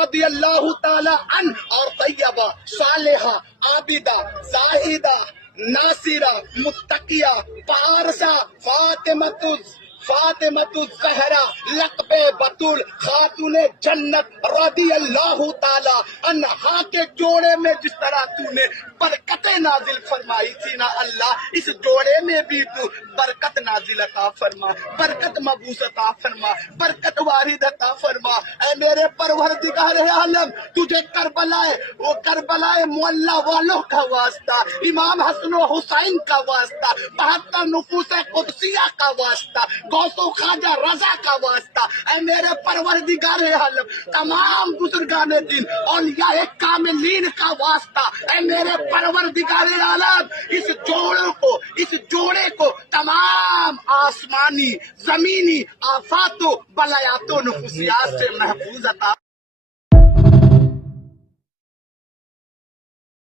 رضی اللہ تعالی عنہ اور طیبہ صالحہ عابدہ زاہدہ ناصرہ متقیہ پارسہ فاطمۃ الزہرا لقب بطول خاتون جنت رضی اللہ تعالی عنہا کے جوڑے میں جس طرح تو نے برکتیں نازل فرمائی تھی نا اللہ، اس جوڑے میں بھی تو برکت نازل عطا فرما، برکت مبوس عطا فرما، برکت وارد عطا فرما۔ اے میرے پروردگار عالم، تجھے کربلا معلیٰ والوں کا واسطہ، امام حسن و حسین کا واسطہ، 72 نفوس قدسیہ کا واسطہ، غوث و خواجہ رضا کا واسطہ، اے میرے پروردگار عالم، تمام بزرگان دین اولیاء کاملین کا واسطہ، اے میرے پروردگار عالم، اس جوڑے کو تمام آسمانی زمینی آفات و بلایات و نفوسیات سے محفوظ عطا